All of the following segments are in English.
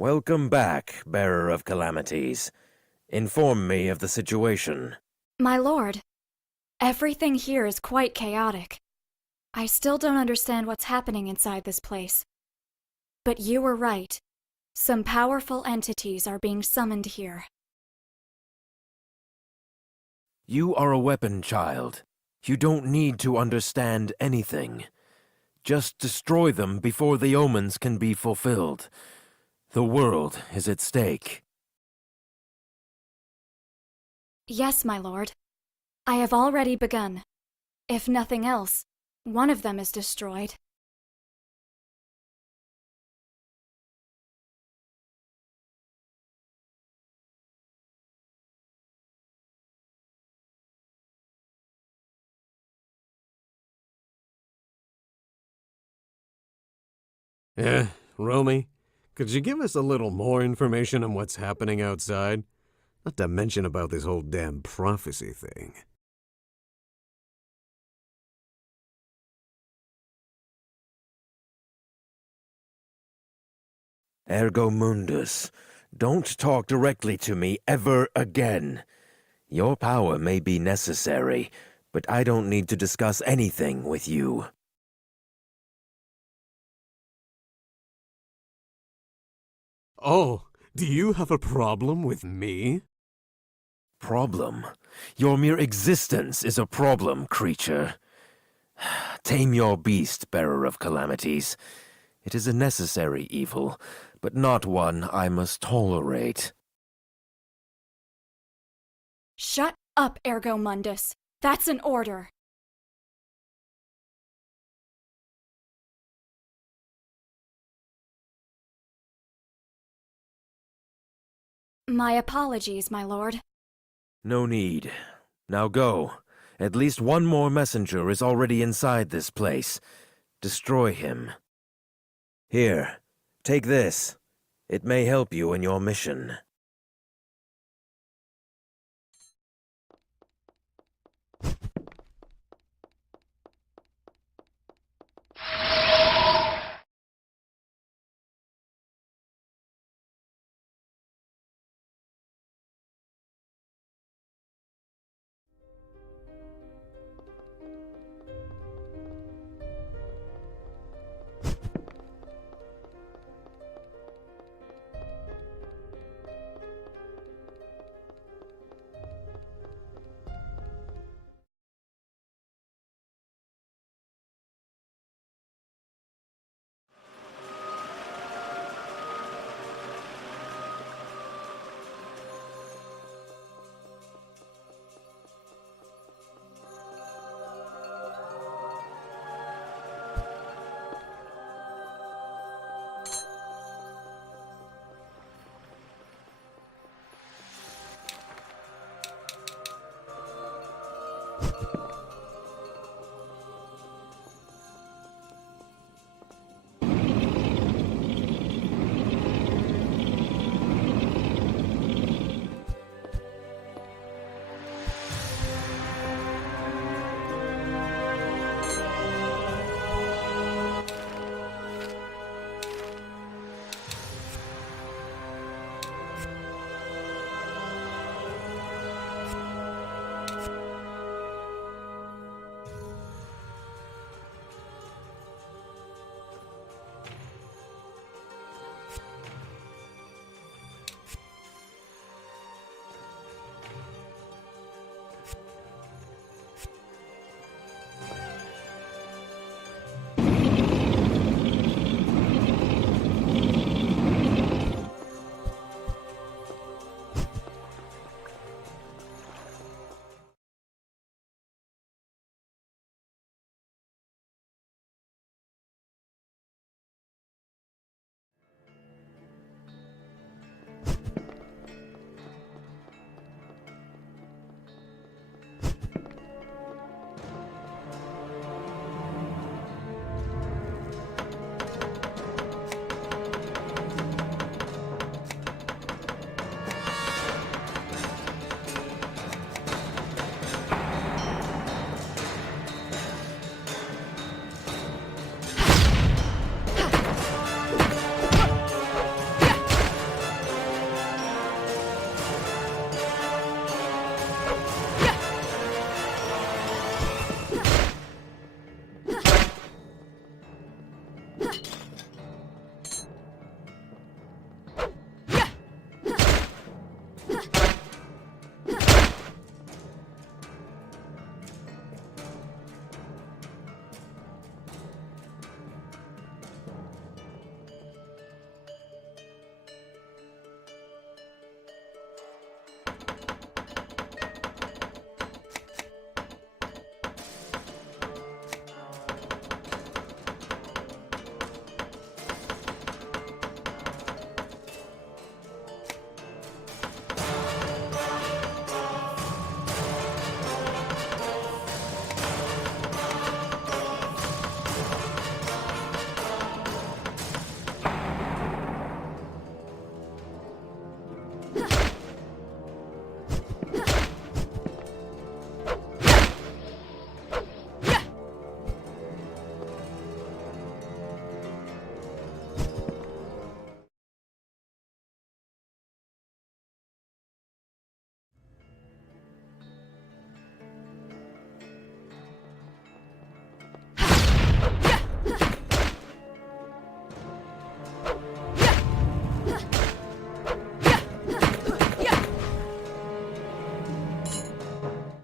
Welcome back, Bearer of Calamities. Inform me of the situation. My lord, everything here is quite chaotic. I still don't understand what's happening inside this place. But you were right. Some powerful entities are being summoned here. You are a weapon child. You don't need to understand anything. Just destroy them before the omens can be fulfilled. The world is at stake. Yes, my lord. I have already begun. If nothing else, one of them is destroyed. Romy, could you give us a little more information on what's happening outside? Not to mention about this whole damn prophecy thing. Ergo Mundus, don't talk directly to me ever again. Your power may be necessary, but I don't need to discuss anything with you. Oh, do you have a problem with me? Problem? Your mere existence is a problem, creature. Tame your beast, Bearer of Calamities. It is a necessary evil, but not one I must tolerate. Shut up, Ergo Mundus. That's an order. My apologies, my lord. No need. Now go. At least one more messenger is already inside this place. Destroy him. Here, take this. It may help you in your mission.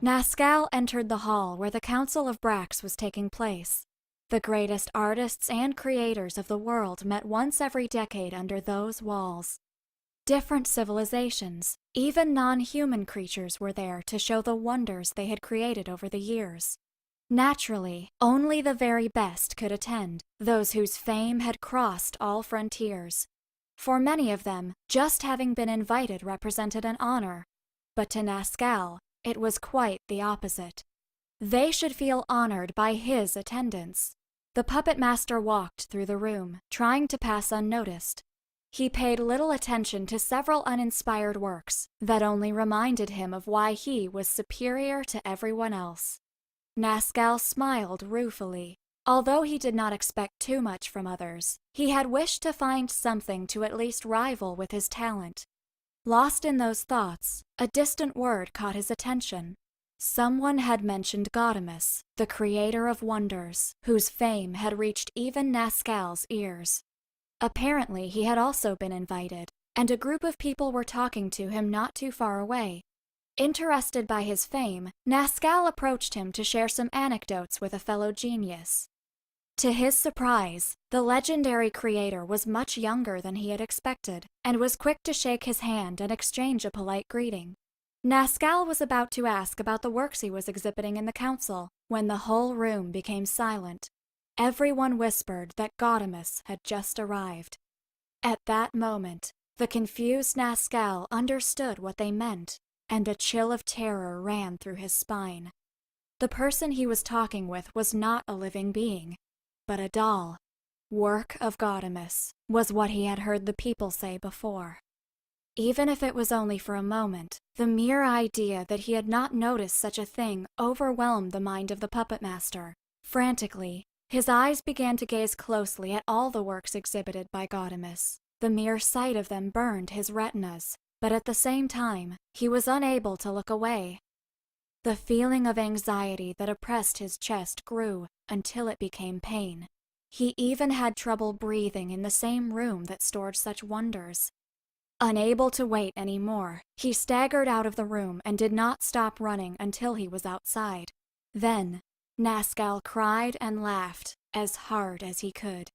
Nascal entered the hall where the Council of Brax was taking place. The greatest artists and creators of the world met once every decade under those walls. Different civilizations, even non-human creatures were there to show the wonders they had created over the years. Naturally, only the very best could attend, those whose fame had crossed all frontiers. For many of them, just having been invited represented an honor, but to Nascal, it was quite the opposite. They should feel honored by his attendance. The puppet master walked through the room, trying to pass unnoticed. He paid little attention to several uninspired works that only reminded him of why he was superior to everyone else. Nascal smiled ruefully. Although he did not expect too much from others, he had wished to find something to at least rival with his talent. Lost in those thoughts, a distant word caught his attention. Someone had mentioned Gaudeamus, the creator of wonders, whose fame had reached even Nascal's ears. Apparently, he had also been invited, and a group of people were talking to him not too far away. Interested by his fame, Nascal approached him to share some anecdotes with a fellow genius. To his surprise, the legendary creator was much younger than he had expected, and was quick to shake his hand and exchange a polite greeting. Nascal was about to ask about the works he was exhibiting in the council, when the whole room became silent. Everyone whispered that Gaudeamus had just arrived. At that moment, the confused Nascal understood what they meant, and a chill of terror ran through his spine. The person he was talking with was not a living being, but a doll. Work of Gaudeamus was what he had heard the people say before. Even if it was only for a moment, the mere idea that he had not noticed such a thing overwhelmed the mind of the puppet master. Frantically, his eyes began to gaze closely at all the works exhibited by Gaudeamus. The mere sight of them burned his retinas, but at the same time, he was unable to look away. The feeling of anxiety that oppressed his chest grew until it became pain. He even had trouble breathing in the same room that stored such wonders. Unable to wait any more, he staggered out of the room and did not stop running until he was outside. Then, Nascal cried and laughed as hard as he could.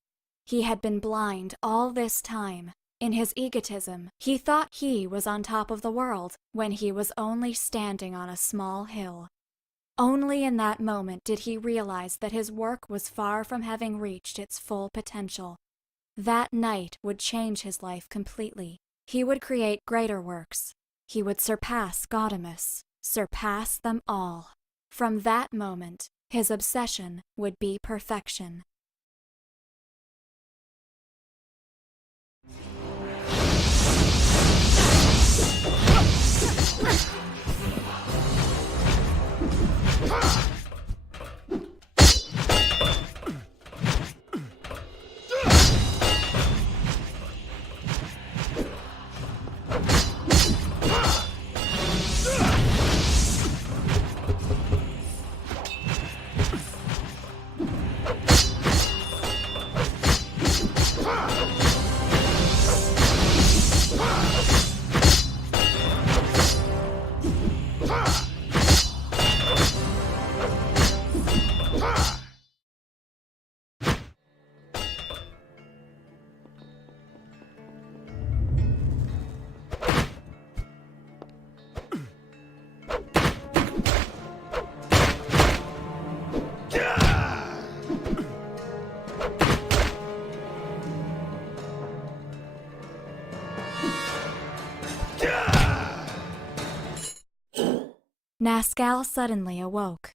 He had been blind all this time. In his egotism, he thought he was on top of the world when he was only standing on a small hill. Only in that moment did he realize that his work was far from having reached its full potential. That night would change his life completely. He would create greater works. He would surpass Gaudeamus, surpass them all. From that moment, his obsession would be perfection. Nascal suddenly awoke.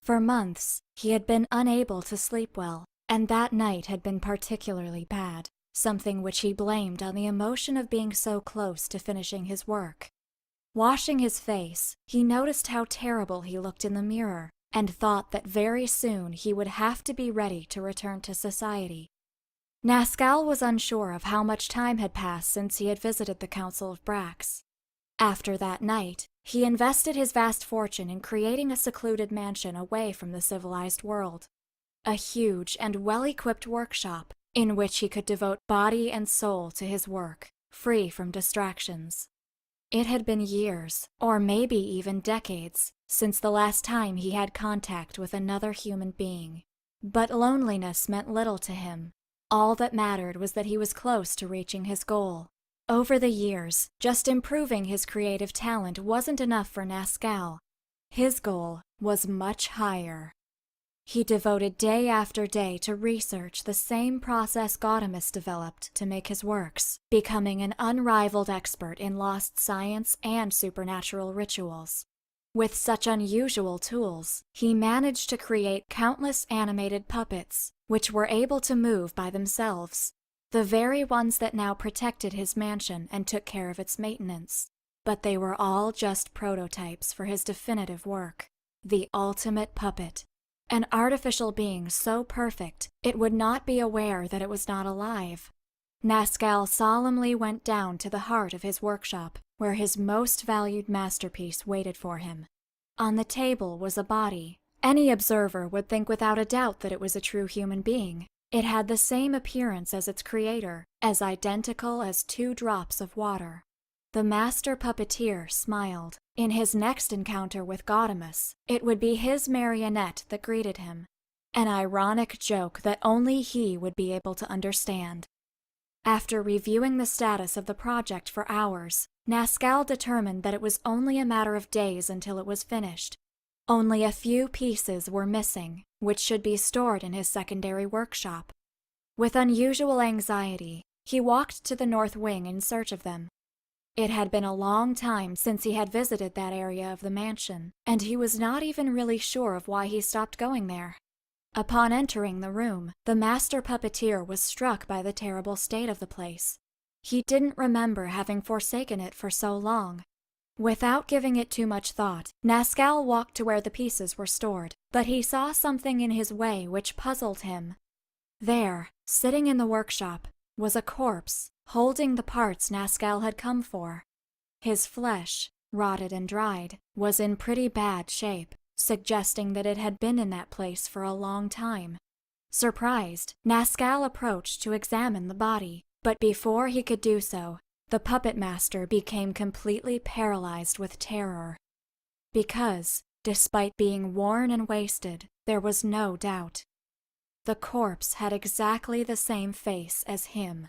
For months, he had been unable to sleep well, and that night had been particularly bad, something which he blamed on the emotion of being so close to finishing his work. Washing his face, he noticed how terrible he looked in the mirror, and thought that very soon he would have to be ready to return to society. Nascal was unsure of how much time had passed since he had visited the Council of Brax. After that night, he invested his vast fortune in creating a secluded mansion away from the civilized world. A huge and well-equipped workshop in which he could devote body and soul to his work, free from distractions. It had been years, or maybe even decades, since the last time he had contact with another human being. But loneliness meant little to him. All that mattered was that he was close to reaching his goal. Over the years, just improving his creative talent wasn't enough for Nascal. His goal was much higher. He devoted day after day to research the same process Gaudemus developed to make his works, becoming an unrivaled expert in lost science and supernatural rituals. With such unusual tools, he managed to create countless animated puppets, which were able to move by themselves, the very ones that now protected his mansion and took care of its maintenance. But they were all just prototypes for his definitive work, the ultimate puppet. An artificial being so perfect, it would not be aware that it was not alive. Nascal solemnly went down to the heart of his workshop, where his most valued masterpiece waited for him. On the table was a body. Any observer would think without a doubt that it was a true human being. It had the same appearance as its creator, as identical as 2 drops of water. The master puppeteer smiled. In his next encounter with Gaudemus, it would be his marionette that greeted him. An ironic joke that only he would be able to understand. After reviewing the status of the project for hours, Nascal determined that it was only a matter of days until it was finished. Only a few pieces were missing, which should be stored in his secondary workshop. With unusual anxiety, he walked to the north wing in search of them. It had been a long time since he had visited that area of the mansion, and he was not even really sure of why he stopped going there. Upon entering the room, the master puppeteer was struck by the terrible state of the place. He didn't remember having forsaken it for so long. Without giving it too much thought, Nascal walked to where the pieces were stored, but he saw something in his way which puzzled him. There, sitting in the workshop, was a corpse, holding the parts Nascal had come for. His flesh, rotted and dried, was in pretty bad shape, suggesting that it had been in that place for a long time. Surprised, Nascal approached to examine the body, but before he could do so, the puppet master became completely paralyzed with terror. Because, despite being worn and wasted, there was no doubt. The corpse had exactly the same face as him.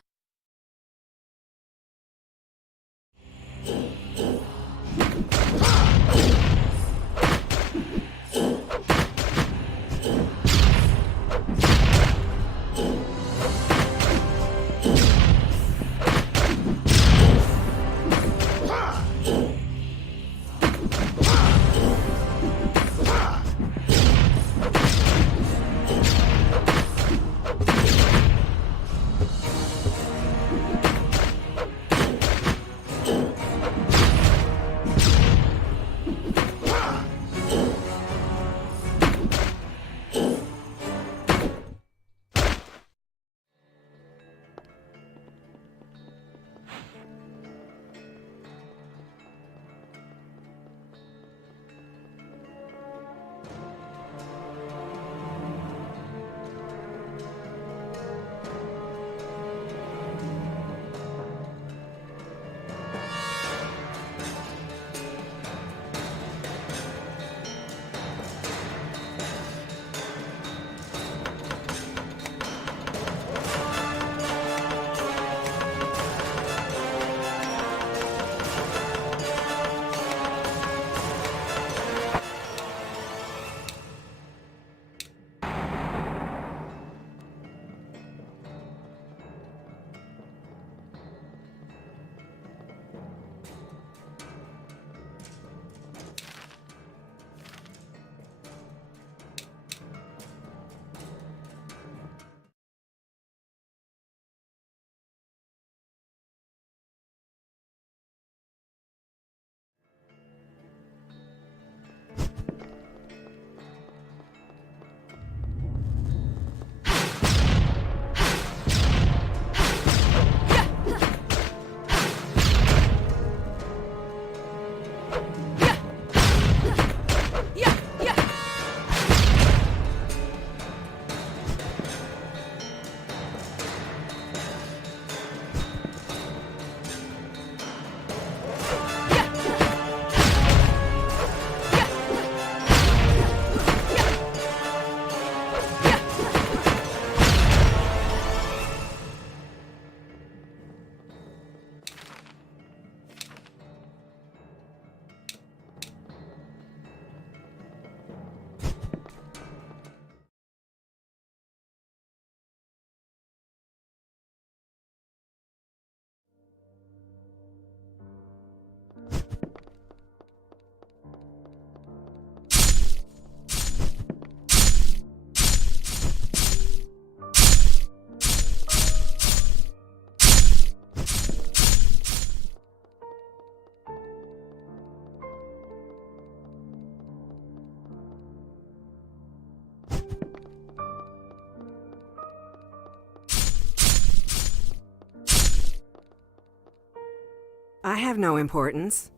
I have no importance.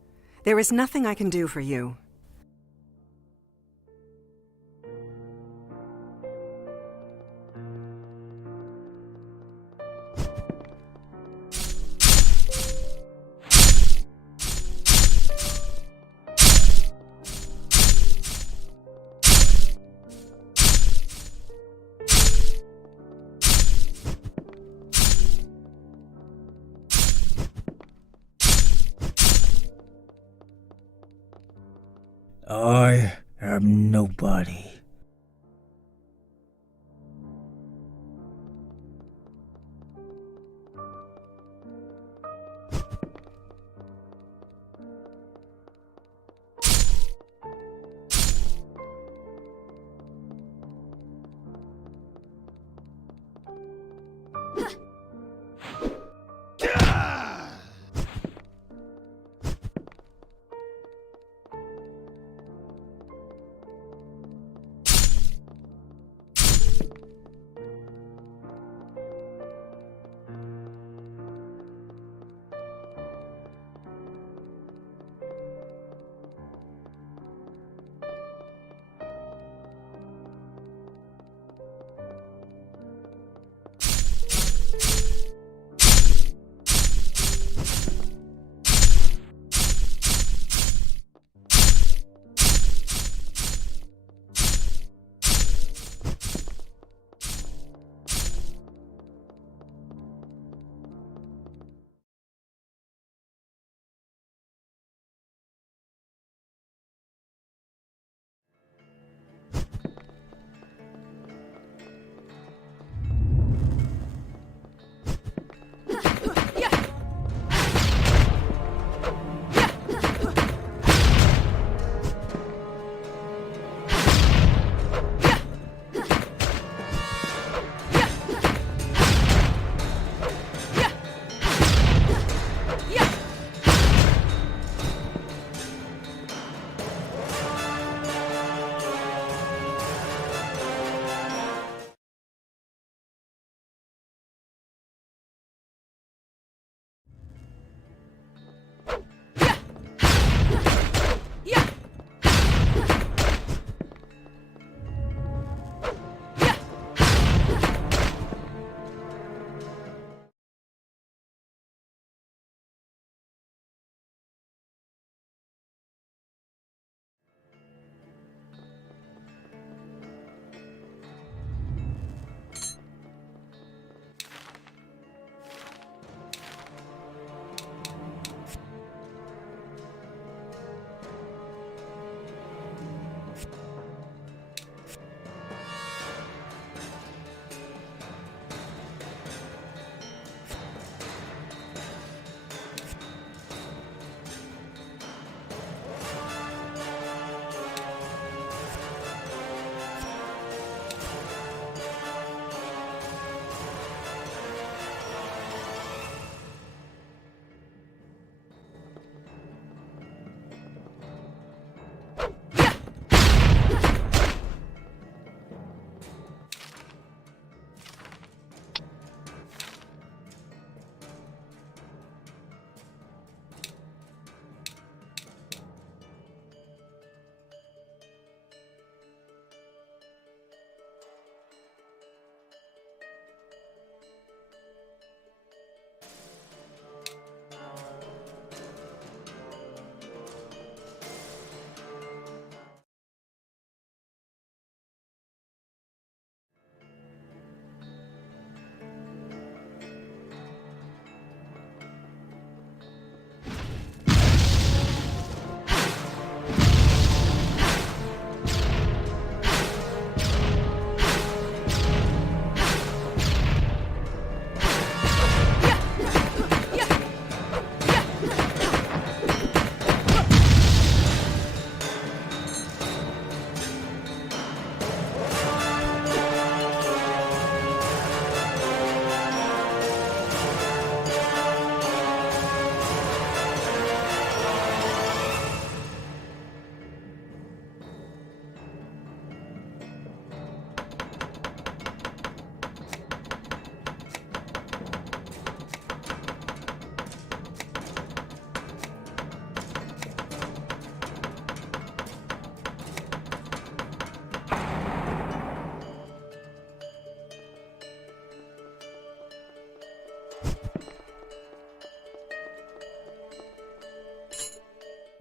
There is nothing I can do for you. I am nobody.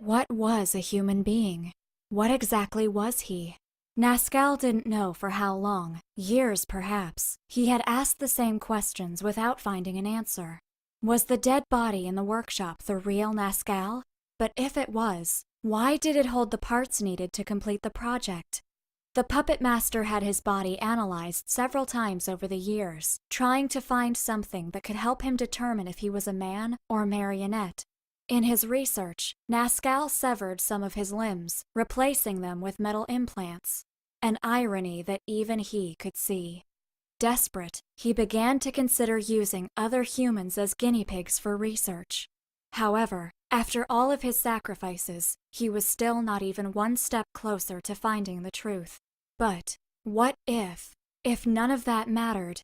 What was a human being? What exactly was he? Nascal didn't know for how long, years perhaps. He had asked the same questions without finding an answer. Was the dead body in the workshop the real Nascal? But if it was, why did it hold the parts needed to complete the project? The puppet master had his body analyzed several times over the years, trying to find something that could help him determine if he was a man or marionette. In his research, Nascal severed some of his limbs, replacing them with metal implants, an irony that even he could see. Desperate, he began to consider using other humans as guinea pigs for research. However, after all of his sacrifices, he was still not even one step closer to finding the truth. But what if none of that mattered?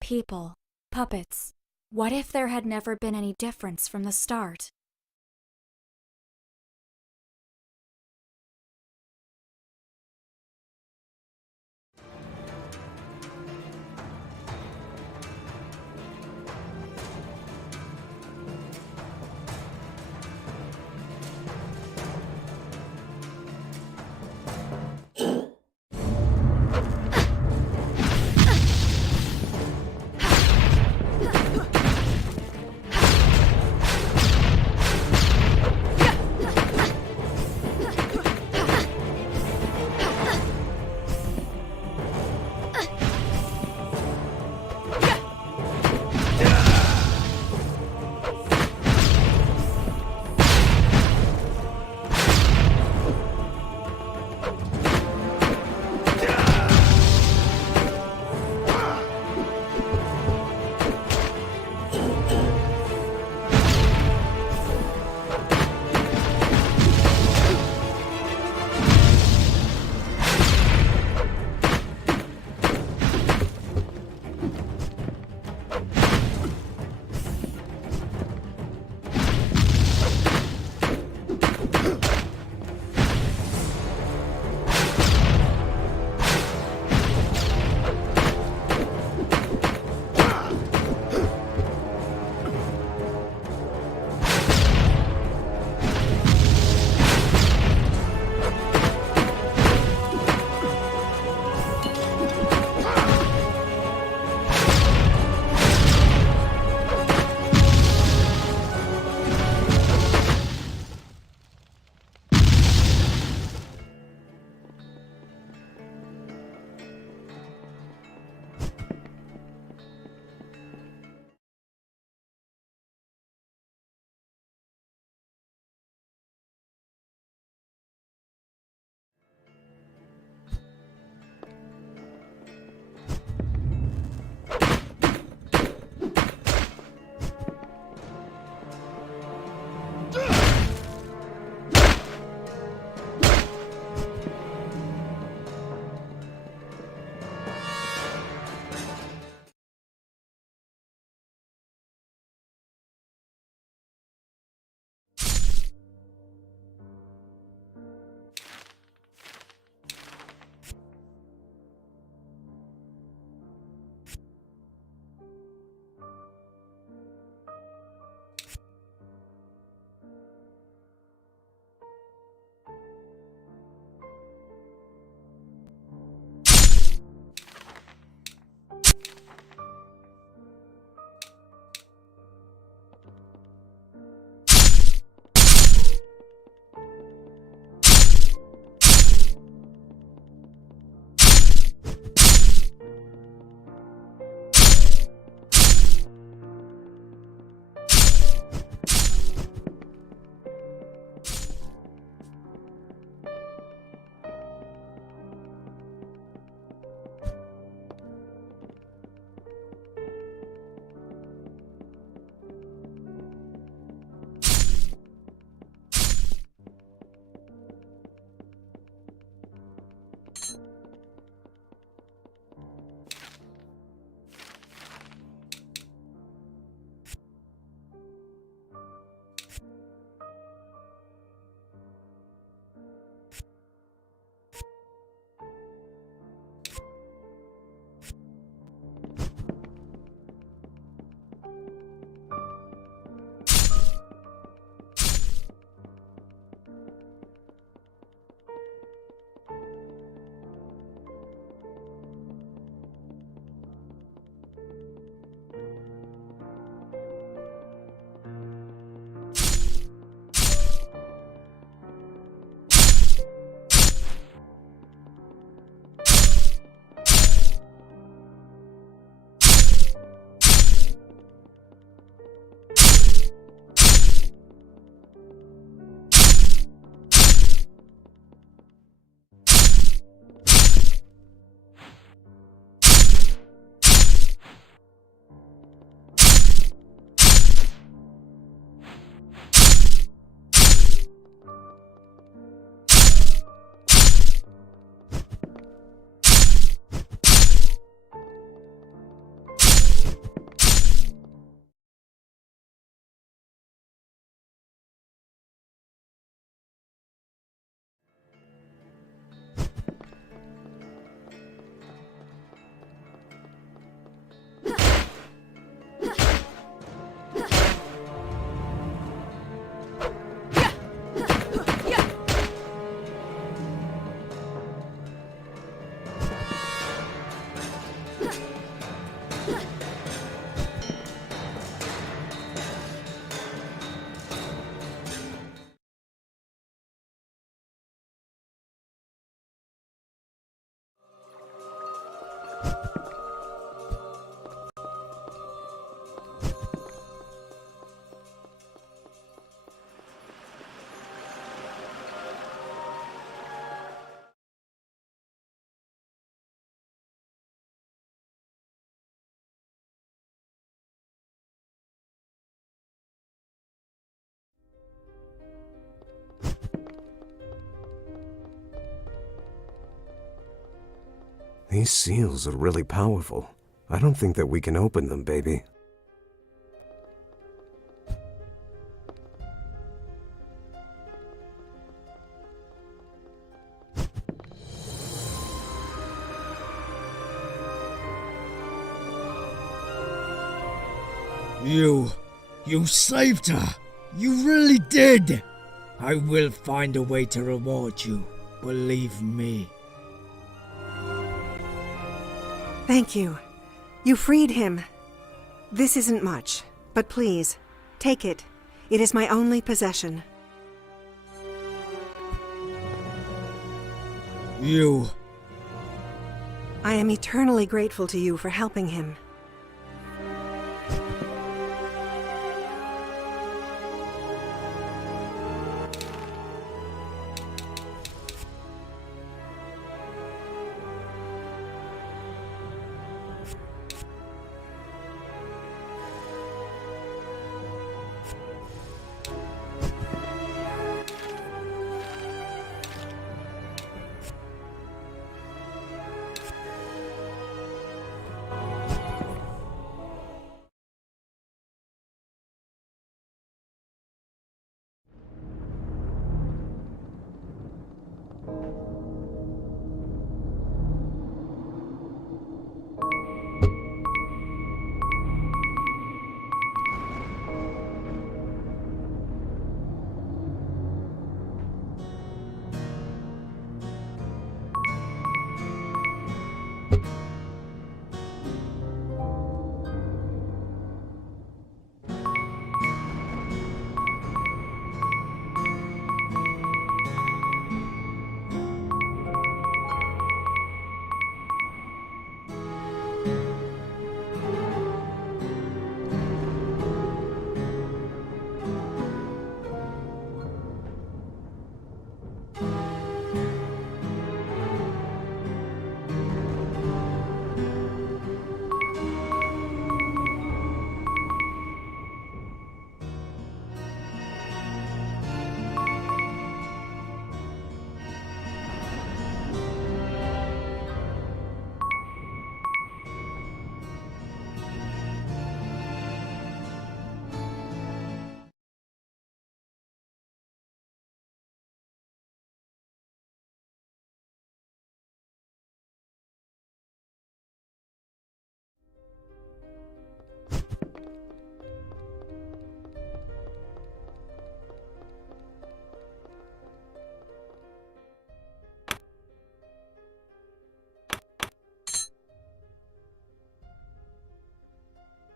People, puppets, what if there had never been any difference from the start? These seals are really powerful. I don't think that we can open them, baby. You saved her! You really did! I will find a way to reward you, believe me. Thank you. You freed him. This isn't much, but please, take it. It is my only possession. I am eternally grateful to you for helping him.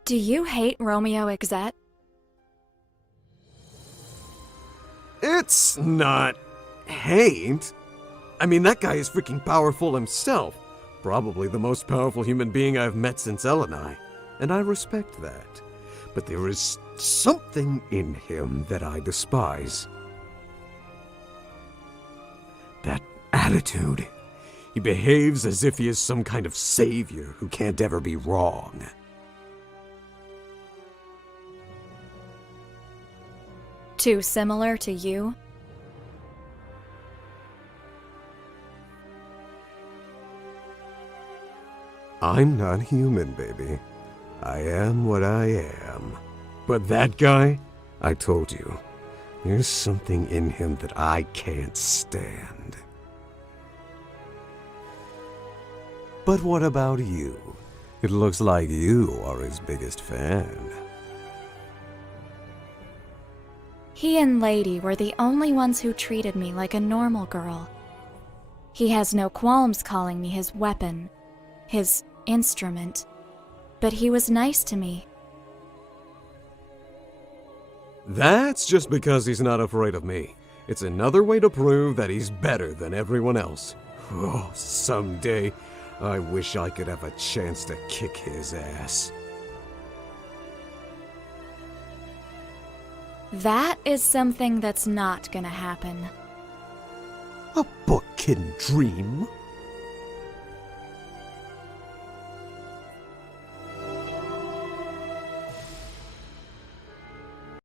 Do you hate Romeo Exet? It's not hate. I mean, that guy is freaking powerful himself. Probably the most powerful human being I've met since Elenai, and I respect that. But there is something in him that I despise. That attitude. He behaves as if he is some kind of savior who can't ever be wrong. Too similar to you? I'm not human, baby. I am what I am. But that guy, I told you, there's something in him that I can't stand. But what about you? It looks like you are his biggest fan. He and Lady were the only ones who treated me like a normal girl. He has no qualms calling me his weapon, his instrument, but he was nice to me. That's just because he's not afraid of me. It's another way to prove that he's better than everyone else. Oh, someday, I wish I could have a chance to kick his ass. That is something that's not gonna happen. A book can dream.